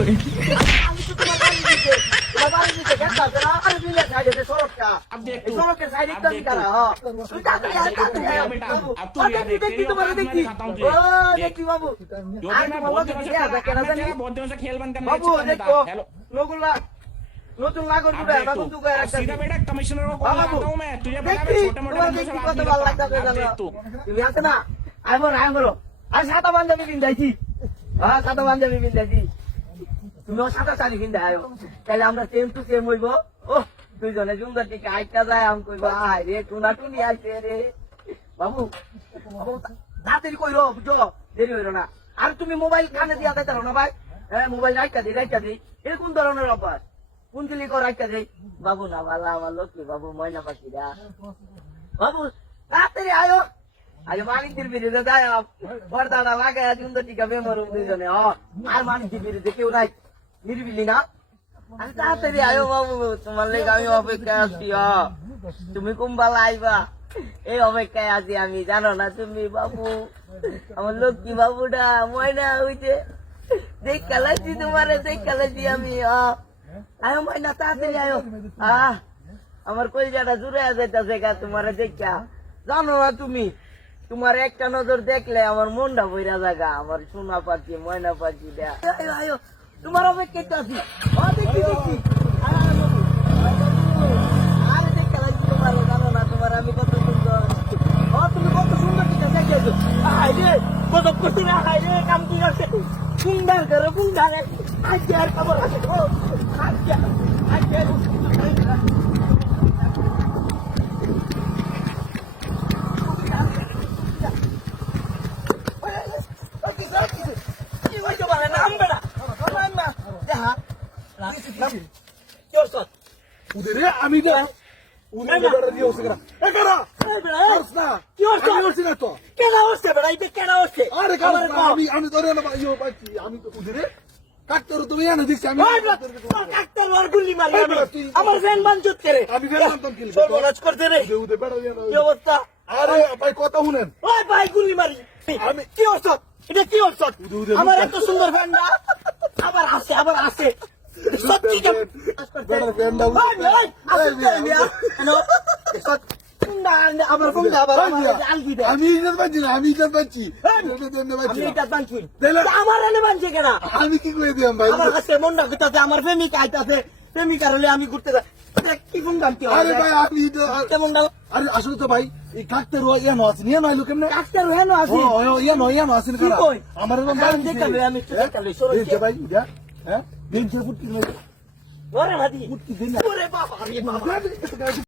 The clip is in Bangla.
আমি তো তোমার বাড়ি দিতে গেছাস না আরে বিলে সাইডে দে সড়কটা এই সড়কের সাইডে একটা কারা তুই তাড়াতাড়ি আয় अब तू ये देख দেখি তোমার দেখি ও দেখি বাবু जो भी मैं बहुत दिनों से बहुत दिनों से खेल बंद करने বাবু দেখো हेलो লোগুলা নতুন লাগর গুলো এটা বন্ধু করে রাখছি सीधा बेटा कमिश्नर को कॉल लगाता हूं मैं तुझे पता है দেখি छोटे मोटे তোমার बंदों দেখি से কত बात ভালো नहीं লাগতাছে करता জানো देख तू তুমি আছে না আইবো আর সাদা পাঞ্জাবি পিন্দাইছি হ্যাঁ সাদা পাঞ্জাবি পিন্দাইছি তুমিও সাদা শাড়ি পিন্দা আয়ো তাহলে আমরা সেম টু সেম হইব ও দুইজনে সুন্দর দিকে আইটা যায় আমি কইব আয় রে টুনা টুনি আইছে রে বাবু বাবু তাড়াতাড়ি কইরো বুঝো দেরি হইরো না আর তুমি মোবাইল কানে দিয়া দিতে না ভাই হ্যাঁ মোবাইল রাইটা দিই এর কোন ধরনের অভ্যাস কোন দিলি কর রাইটা দেই বাবু না ভালো আমার লক্ষ্মী বাবু ময়না পাখিরা বাবু তাড়াতাড়ি আয়ো আগে মানিকদের বিরুদ্ধে যায় পর্দাটা লাগায় সুন্দর টিকা বেমরুম দুইজনে আর মানিকদের বিরুদ্ধে কেউ নাই নির্বিলি না আমি তাড়াতাড়ি আয়ো বাবু তোমার লেগে আমি অপেক্ষায় আছি তুমি কুম্বালা আইবা এই অপেক্ষায় আছি আমি জানো না তুমি বাবু আমার লক্ষ্মী বাবুটা ময়না হইছে দেখ খেলাইছি তোমারে দেখ খেলাইছি আমি আয়ো ময়না তাড়াতাড়ি আয়ো আমার কলজাটা জুড়ে যাইতেছে গা তোমারে দেখা জানো না তুমি তোমার একটা নজর দেখলে আমার মনটা বইরা জায়গা আমার সোনা পাখি ময়না পাখি আয়ো আয়ো তোমার অপেক্ষা আছি দেখি দেখি আরে দেখ খেলাইছি তোমার জানো না তোমার আমি কত সুন্দর তুমি কত সুন্দর ঠিক আছে দেখেছো রে কত খুশি না রে কাম কি আছে সুন্দর করে সুন্দর আজকে আর খবর আছে আজকে আমি তো কাকতার তুমি এনে দিচ্ছি আমি গুল্লি মারি আমার ফ্যান বাঞ্চুত করে আমি সর্বনাশ করতে রে কি অবস্থা আরে ভাই কথা শুনেন ওই ভাই গুল্লি মারি আমি কি অবস্থা এটা কি অবস্থা আমার এত সুন্দর ফ্যান না আবার আসে সত্যি আমি ইজ্জত পাচ্ছি না আমি ইজ্জত পাচ্ছি আমার এনে বানছে কেনা আমি কি করে দিলাম ভাই আমার কাছে মনটা ঘুরতেছে আমার প্রেমিকা আইতাছে প্রেমিকার হলে আমি ঘুরতে যাই কি ফোন গানতে আরে ভাই আমি তো কেমন আরে আসলে তো ভাই এই কাকতার ইয়ানো আছে নিয়ে নয় কেমনে ডাক্তার হেন আছে ইয়ানো আছে না আমার দেখাবে আমি একটু দেখালে সরে ভাই হ্যাঁ দিন ফুটকি ওরে ভাদি ফুটকি দিন ওরে বাবা রে বাবা